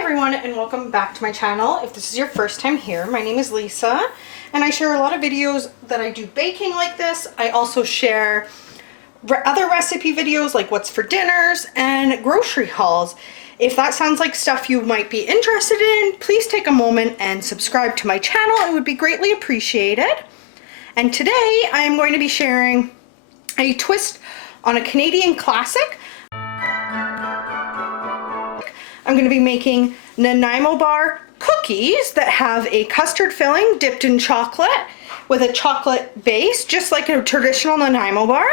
everyone, and welcome back to my channel. If this is your first time here, my name is Lisa and I share a lot of videos that I do baking like this. I also share other recipe videos like what's for dinners and grocery hauls. If that sounds like stuff you might be interested in, please take a moment and subscribe to my channel. It would be greatly appreciated. And today I am going to be sharing a twist on a Canadian classic. I'm going to be making Nanaimo Bar Cookies that have a custard filling dipped in chocolate with a chocolate base, just like a traditional Nanaimo bar.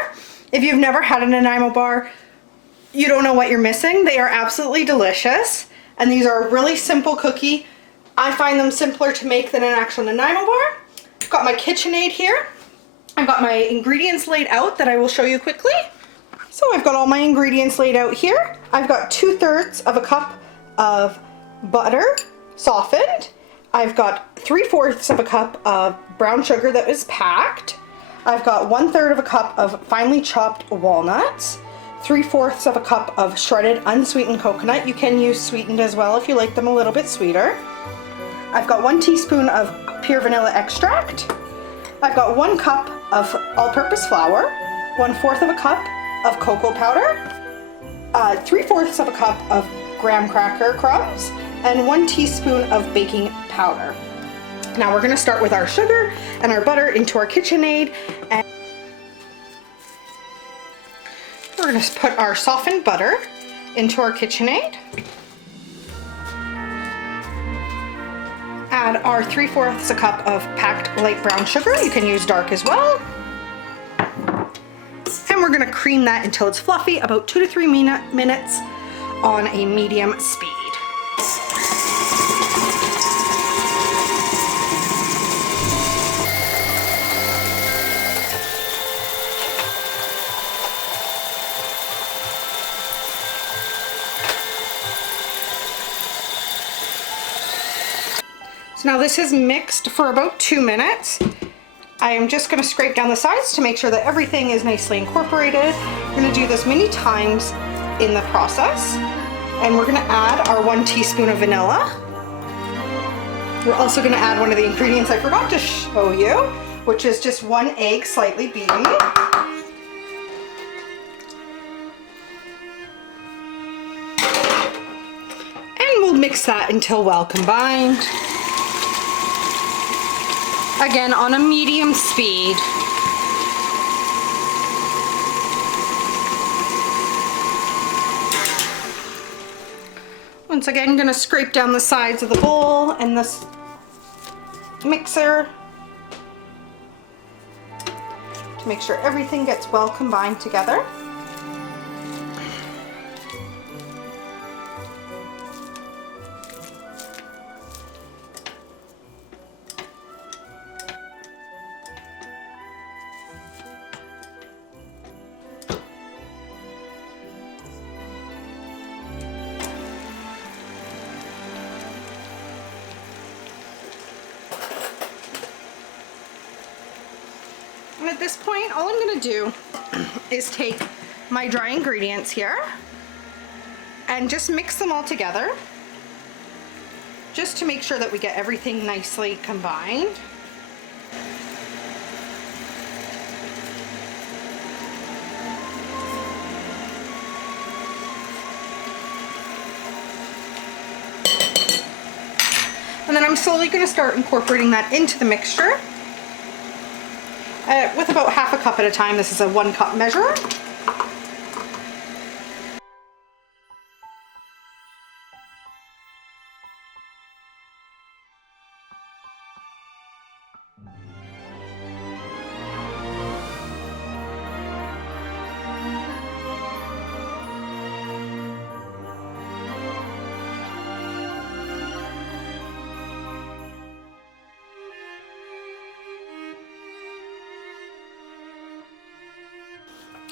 If you've never had a Nanaimo bar, you don't know what you're missing. They are absolutely delicious, and these are a really simple cookie. I find them simpler to make than an actual Nanaimo bar. I've got my KitchenAid here. I've got my ingredients laid out that I will show you quickly. So I've got all my ingredients laid out here. I've got 2/3 of a cup of butter softened. I've got 3/4 of a cup of brown sugar that is packed. I've got 1/3 of a cup of finely chopped walnuts, 3/4 of a cup of shredded unsweetened coconut. You can use sweetened as well if you like them a little bit sweeter. I've got 1 teaspoon of pure vanilla extract. I've got 1 cup of all-purpose flour, 1/4 of a cup of cocoa powder, 3/4 of a cup of Graham Crumbs, and 1 teaspoon of baking powder. Now we're going to start with our sugar and our butter into our KitchenAid, and we're going to put our softened butter into our KitchenAid. Add our 3/4 a cup of packed light brown sugar. You can use dark as well. And we're going to cream that until it's fluffy, about 2 to 3 minutes on a medium speed. So now this is mixed for about 2 minutes. I am just going to scrape down the sides to make sure that everything is nicely incorporated. We're going to do this many times in the process. And we're going to add our 1 teaspoon of vanilla. We're also going to add one of the ingredients I forgot to show you, which is just 1 egg slightly beaten. And we'll mix that until well combined. Again, on a medium speed. Once again, I'm going to scrape down the sides of the bowl and this mixer to make sure everything gets well combined together. And at this point, all I'm going to do is take my dry ingredients here and just mix them all together, just to make sure that we get everything nicely combined. And then I'm slowly going to start incorporating that into the mixture. With about 1/2 cup at a time. This is a 1 cup measure.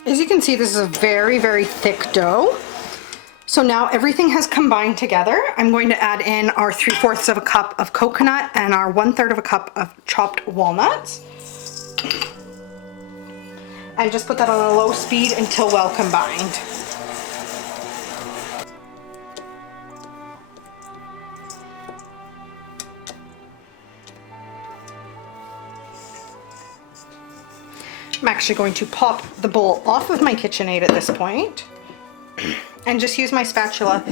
As you can see, this is a very, very thick dough. So now everything has combined together. I'm going to add in our 3/4 of a cup of coconut and our 1/3 of a cup of chopped walnuts. And just put that on a low speed until well combined. I'm actually going to pop the bowl off of my KitchenAid at this point and just use my spatula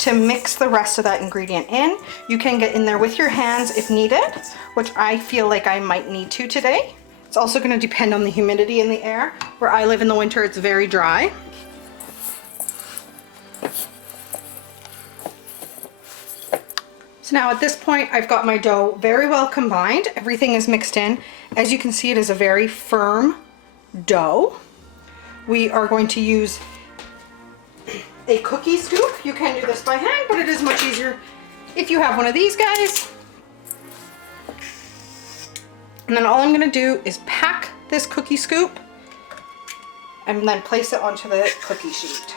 to mix the rest of that ingredient in. You can get in there with your hands if needed, which I feel like I might need to today. It's also going to depend on the humidity in the air. Where I live in the winter, it's very dry. So now at this point, I've got my dough very well combined. Everything is mixed in. As you can see, it is a very firm dough. We are going to use a cookie scoop. You can do this by hand, but it is much easier if you have one of these guys. And then all I'm gonna do is pack this cookie scoop and then place it onto the cookie sheet.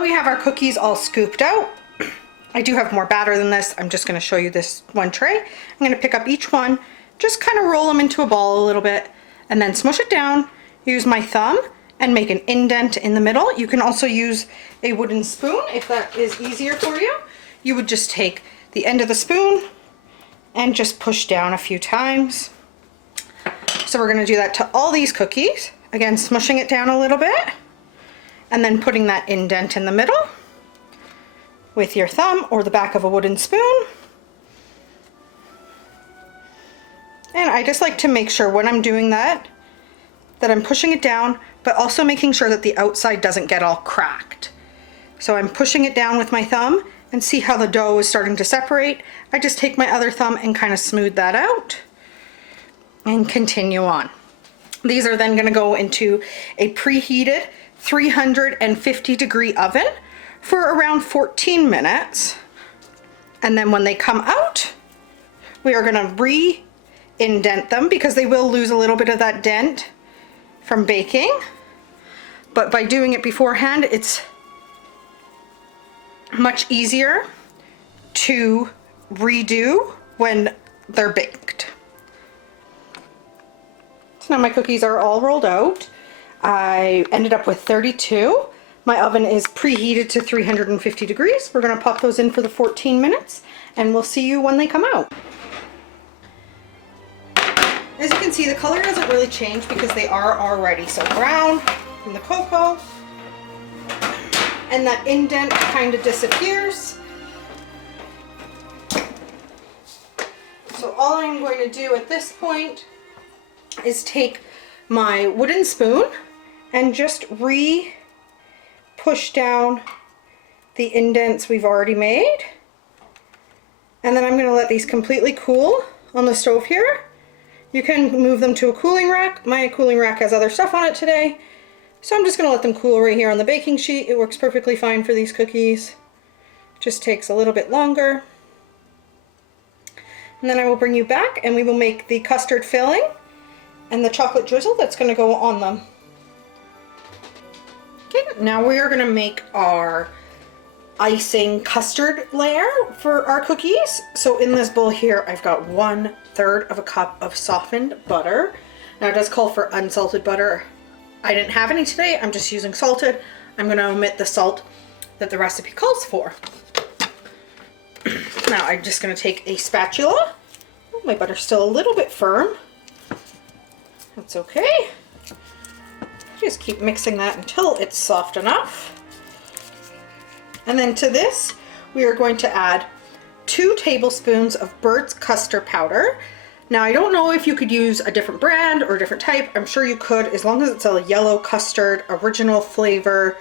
We have our cookies all scooped out. I do have more batter than this. I'm just going to show you this one tray. I'm going to pick up each one, just kind of roll them into a ball a little bit, and then smush it down, use my thumb, and make an indent in the middle. You can also use a wooden spoon if that is easier for you. You would just take the end of the spoon and just push down a few times. So we're going to do that to all these cookies. Again, smushing it down a little bit, and then putting that indent in the middle with your thumb or the back of a wooden spoon. And I just like to make sure when I'm doing that, that I'm pushing it down, but also making sure that the outside doesn't get all cracked. So I'm pushing it down with my thumb, and see how the dough is starting to separate. I just take my other thumb and kind of smooth that out and continue on. These are then going to go into a preheated 350 degree oven for around 14 minutes. And then when they come out, we are going to re-indent them because they will lose a little bit of that dent from baking. But by doing it beforehand, it's much easier to redo when they're baked. So now my cookies are all rolled out. I ended up with 32. My oven is preheated to 350 degrees. We're going to pop those in for the 14 minutes, and we'll see you when they come out. As you can see, the color doesn't really change because they are already so brown from the cocoa, and that indent kind of disappears. So all I'm going to do at this point is take my wooden spoon and just push down the indents we've already made. And then I'm going to let these completely cool on the stove here. You can move them to a cooling rack. My cooling rack has other stuff on it today, so I'm just going to let them cool right here on the baking sheet. It works perfectly fine for these cookies. Just takes a little bit longer. And then I will bring you back and we will make the custard filling and the chocolate drizzle that's going to go on them. Okay, now we are going to make our icing custard layer for our cookies. So in this bowl here, I've got 1/3 of a cup of softened butter. Now it does call for unsalted butter. I didn't have any today. I'm just using salted. I'm going to omit the salt that the recipe calls for. Now I'm just going to take a spatula. Oh, my butter's still a little bit firm. That's okay. Just keep mixing that until it's soft enough. And then to this, we are going to add 2 tablespoons of Bird's custard powder. Now I don't know if you could use a different brand or a different type. I'm sure you could, as long as it's a yellow custard original flavor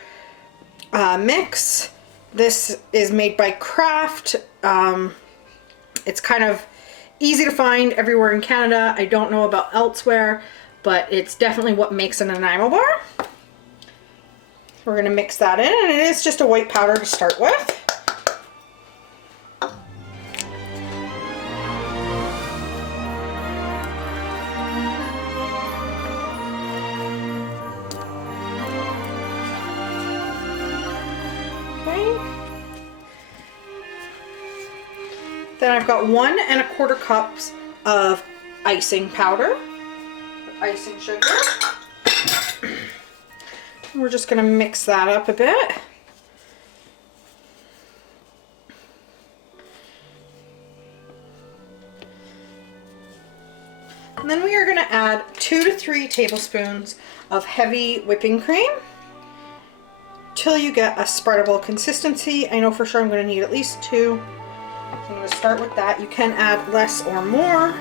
mix. This is made by Kraft. It's kind of easy to find everywhere in Canada. I don't know about elsewhere, but it's definitely what makes a Nanaimo bar. We're going to mix that in, and it is just a white powder to start with. Then I've got 1 1/4 cups of icing powder, icing sugar. And we're just going to mix that up a bit. And then we are going to add 2 to 3 tablespoons of heavy whipping cream till you get a spreadable consistency. I know for sure I'm going to need at least 2. So I'm going to start with that. You can add less or more.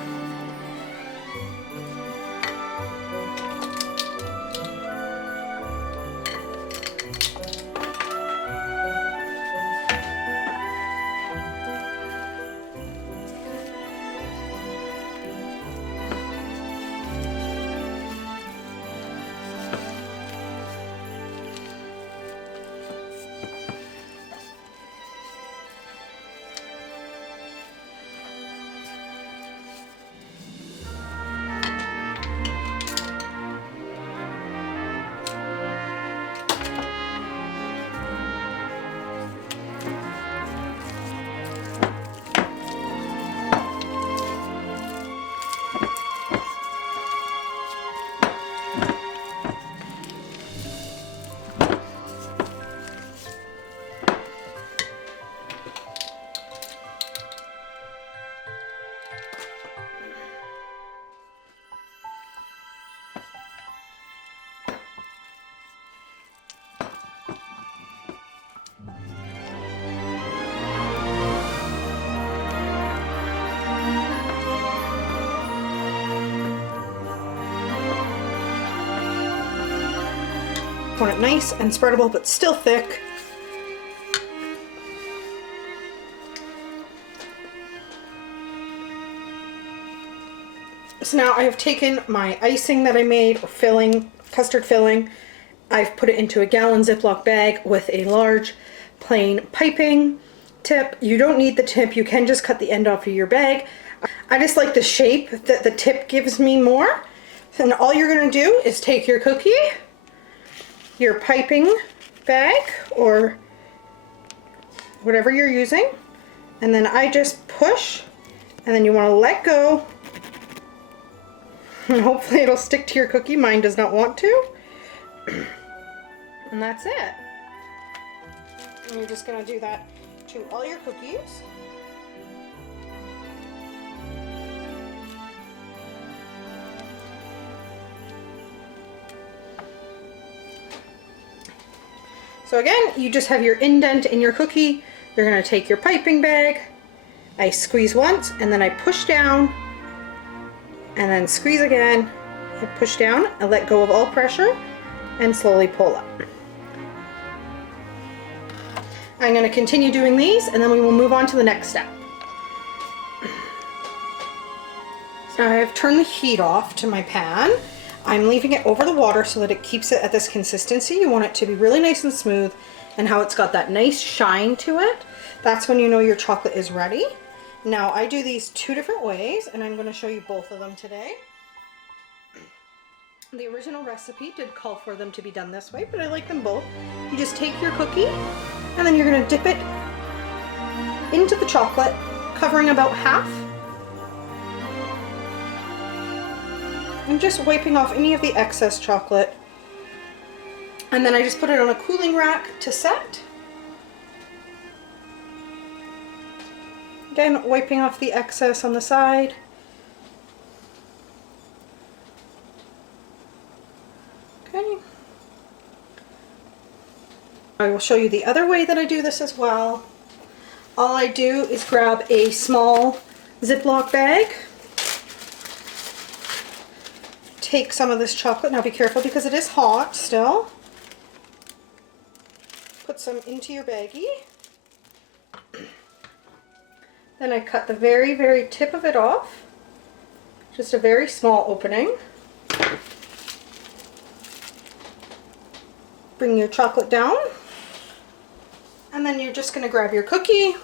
Want it nice and spreadable, but still thick. So now I have taken my icing that I made, or filling, custard filling. I've put it into a gallon Ziploc bag with a large plain piping tip. You don't need the tip, you can just cut the end off of your bag. I just like the shape that the tip gives me more. And all you're going to do is take your cookie, your piping bag, or whatever you're using, and then I just push, and then you want to let go, and hopefully it'll stick to your cookie. Mine does not want to. And that's it. And you're just going to do that to all your cookies. So again, you just have your indent in your cookie. You're going to take your piping bag. I squeeze once, and then I push down, and then squeeze again. I push down, I let go of all pressure, and slowly pull up. I'm going to continue doing these, and then we will move on to the next step. So I have turned the heat off to my pan. I'm leaving it over the water so that it keeps it at this consistency. You want it to be really nice and smooth, and how it's got that nice shine to it. That's when you know your chocolate is ready. Now I do these 2 different ways, and I'm going to show you both of them today. The original recipe did call for them to be done this way, but I like them both. You just take your cookie, and then you're going to dip it into the chocolate, covering about half. I'm just wiping off any of the excess chocolate, and then I just put it on a cooling rack to set. Again, wiping off the excess on the side. Okay. I will show you the other way that I do this as well. All I do is grab a small Ziploc bag. Take some of this chocolate. Now be careful because it is hot still. Put some into your baggie. Then I cut the very, very tip of it off. Just a very small opening. bring your chocolate down. And then you're just going to grab your cookie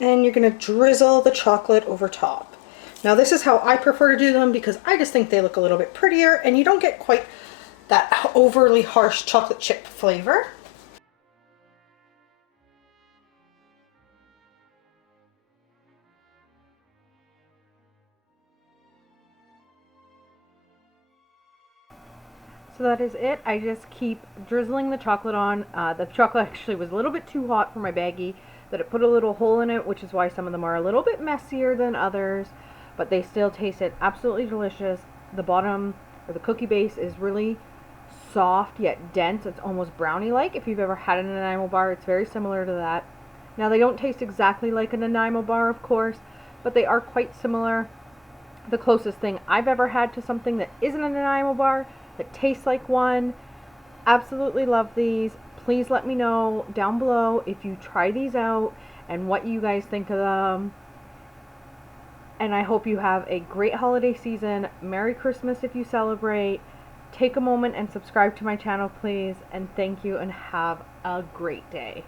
and you're going to drizzle the chocolate over top. Now this is how I prefer to do them because I just think they look a little bit prettier and you don't get quite that overly harsh chocolate chip flavor. So that is it. I just keep drizzling the chocolate on. The chocolate actually was a little bit too hot for my baggie, that it put a little hole in it, which is why some of them are a little bit messier than others, but they still tasted absolutely delicious. The bottom, or the cookie base, is really soft yet dense. It's almost brownie-like. If you've ever had a Nanaimo bar, it's very similar to that. Now they don't taste exactly like a Nanaimo bar, of course, but they are quite similar. The closest thing I've ever had to something that isn't a Nanaimo bar that tastes like one. Absolutely love these. Please let me know down below if you try these out and what you guys think of them. And I hope you have a great holiday season. Merry Christmas if you celebrate. Take a moment and subscribe to my channel, please. And thank you and have a great day.